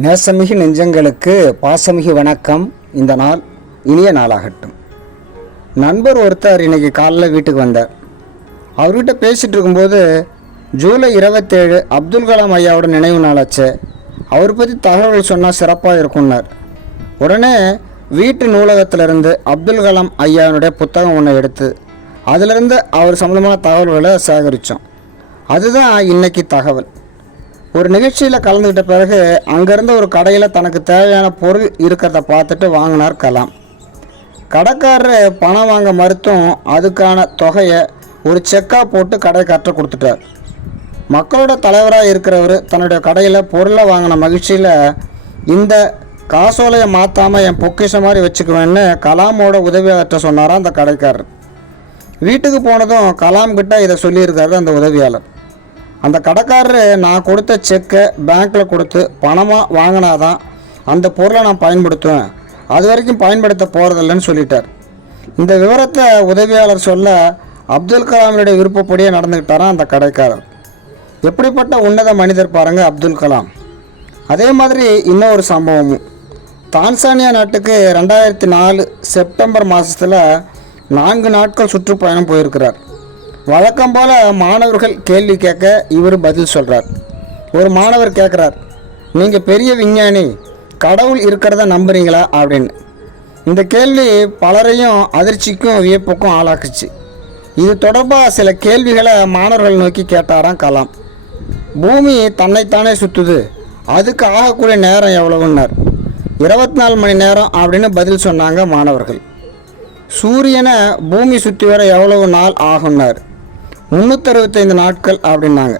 நேசமிகு நெஞ்சங்களுக்கு பாசமிகு வணக்கம். இந்த நாள் இனிய நாளாகட்டும். நண்பர் ஒருத்தர் இன்றைக்கி காலைல வீட்டுக்கு வந்தார். அவர்கிட்ட பேசிகிட்டு இருக்கும்போது ஜூலை 27 அப்துல் கலாம் ஐயாவோட நினைவு நாளாச்சு, அவர் பற்றி தகவல்கள் சொன்னால் சிறப்பாக இருக்கும்னார். உடனே வீட்டு நூலகத்திலிருந்து அப்துல் கலாம் ஐயாவுடைய புத்தகம் ஒன்று எடுத்து அதிலிருந்து அவர் சம்மந்தமான தகவல்களை சேகரித்தோம். அதுதான் இன்றைக்கி தகவல். ஒரு நிகழ்ச்சியில் கலந்துக்கிட்ட பிறகு அங்கேருந்து ஒரு கடையில் தனக்கு தேவையான பொருள் இருக்கிறத பார்த்துட்டு வாங்கினார் கலாம். கடைக்காரர் பணம் வாங்க மறுத்தும் அதுக்கான தொகையை ஒரு செக்காக போட்டு கடைக்காரர்கிட்ட கொடுத்துட்டார். மக்களோட தலைவராக இருக்கிறவர் தன்னுடைய கடையில் பொருளை வாங்கின மகிழ்ச்சியில் இந்த காசோலையை மாற்றாமல் என் பொக்கிஷம் மாதிரி வச்சுக்குவேன்னு கலாமோட உதவியாளர்கிட்ட சொன்னாராம் அந்த கடைக்காரர். வீட்டுக்கு போனதும் கலாம் கிட்ட இதை சொல்லியிருக்காரு அந்த உதவியாளர். அந்த கடைக்காரர் நான் கொடுத்த செக்கை பேங்க்கில் கொடுத்து பணமாக வாங்கினாதான் அந்த பொருளை நான் பயன்படுத்துவேன், அது வரைக்கும் பயன்படுத்த போகிறதில்லைன்னு சொல்லிட்டார். இந்த விவரத்தை உதவியாளர் சொல்ல அப்துல் கலாமுடைய விருப்பப்படியே நடந்துக்கிட்டாராம் அந்த கடைக்காரர். எப்படிப்பட்ட உன்னத மனிதர் பாருங்கள் அப்துல் கலாம். அதே மாதிரி இன்னொரு சம்பவமும். தான்சானியா நாட்டுக்கு 2004 செப்டம்பர் மாதத்தில் 4 நாட்கள் சுற்றுப்பயணம் போயிருக்கிறார். வழக்கம் போல் மாணவர்கள் கேள்வி கேட்க இவர் பதில் சொல்கிறார். ஒரு மாணவர் கேட்குறார், நீங்கள் பெரிய விஞ்ஞானி, கடவுள் இருக்கிறத நம்புறீங்களா அப்படின்னு. இந்த கேள்வி பலரையும் அதிர்ச்சிக்கும் வியப்புக்கும் ஆளாக்குச்சு. இது தொடர்பாக சில கேள்விகளை மாணவர்கள் நோக்கி கேட்டாராம் கலாம். பூமி தன்னைத்தானே சுற்றுது, அதுக்கு ஆகக்கூடிய நேரம் எவ்வளவுன்னார். 24 மணி நேரம் அப்படின்னு பதில் சொன்னாங்க மாணவர்கள். சூரியனை பூமி சுற்றி வர எவ்வளவு நாள் ஆகும்னார். 365 நாட்கள் அப்படின்னாங்க.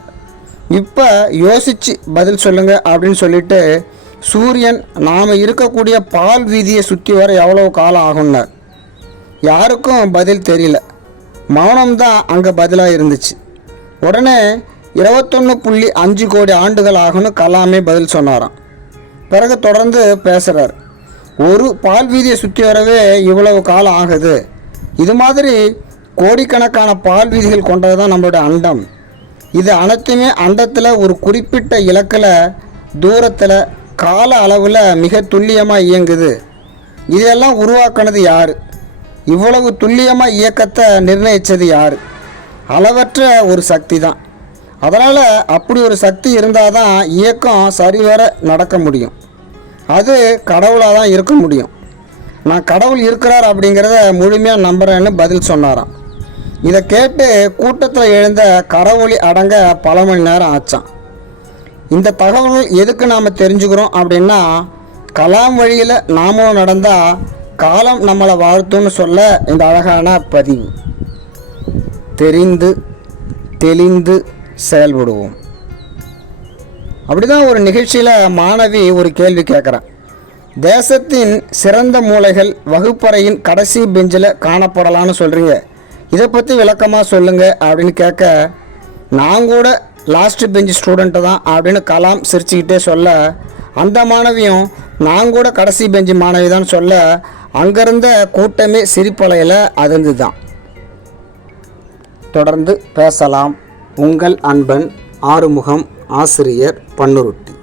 இப்போ யோசித்து பதில் சொல்லுங்கள் அப்படின்னு சொல்லிட்டு சூரியன் நாம் இருக்கக்கூடிய பால் வீதியை சுற்றி வர எவ்வளவு காலம் ஆகும்னார். யாருக்கும் பதில் தெரியல. மௌனம்தான் அங்கே பதிலாக இருந்துச்சு. உடனே 21.5 கோடி ஆண்டுகள் ஆகும்னு கலாமே பதில் சொன்னாராம். பிறகு தொடர்ந்து பேசுகிறார். ஒரு பால் வீதியை சுற்றி வரவே இவ்வளவு காலம் ஆகுது. இது மாதிரி கோடிக்கணக்கான பால் வீதிகள் கொண்டது தான் நம்மளுடைய அண்டம். இது அனைத்துமே அண்டத்தில் ஒரு குறிப்பிட்ட இலக்கில் தூரத்தில் கால அளவில் மிக துல்லியமாக இயங்குது. இதெல்லாம் உருவாக்குனது யார்? இவ்வளவு துல்லியமாக இயக்கத்தை நிர்ணயித்தது யார்? அளவற்ற ஒரு சக்தி தான். அதனால் அப்படி ஒரு சக்தி இருந்தால் தான் இயக்கம் சரிவர நடக்க முடியும். அது கடவுளாக தான் இருக்க முடியும். நான் கடவுள் இருக்கிறார் அப்படிங்கிறத முழுமையாக நம்புகிறேன்னு பதில் சொன்னாராம். இதை கேட்டு கூட்டத்தில் எழுந்த கரவொலி அடங்க பல மணி நேரம் ஆச்சான். இந்த தகவல் எதுக்கு நாம் தெரிஞ்சுக்கிறோம் அப்படின்னா, கலாம் வழியில் நாமும் நடந்தால் காலம் நம்மளை வாழ்த்தும்னு சொல்ல இந்த அழகான பதிவு. தெரிந்து தெளிந்து செயல்படுவோம். அப்படிதான் ஒரு நிகழ்ச்சியில் மாணவி ஒரு கேள்வி கேட்குறான். தேசத்தின் சிறந்த மூளைகள் வகுப்பறையின் கடைசி பெஞ்சில் காணப்படலான்னு சொல்கிறீங்க, இதை பற்றி விளக்கமாக சொல்லுங்கள் அப்படின்னு கேட்க, நான் கூட லாஸ்ட் பெஞ்ச் ஸ்டூடெண்ட்டு தான் அப்படின்னு கலாம் சிரிச்சுக்கிட்டே சொல்ல, அந்த மாணவியும் நான் கூட கடைசி பெஞ்சு மாணவி தான் சொல்ல, அங்கேருந்த கூட்டமே சிரிப்பலையில் அதிர்ந்து தான். தொடர்ந்து பேசலாம். உங்கள் அன்பன் ஆறுமுகம், ஆசிரியர், பன்னுருட்டி.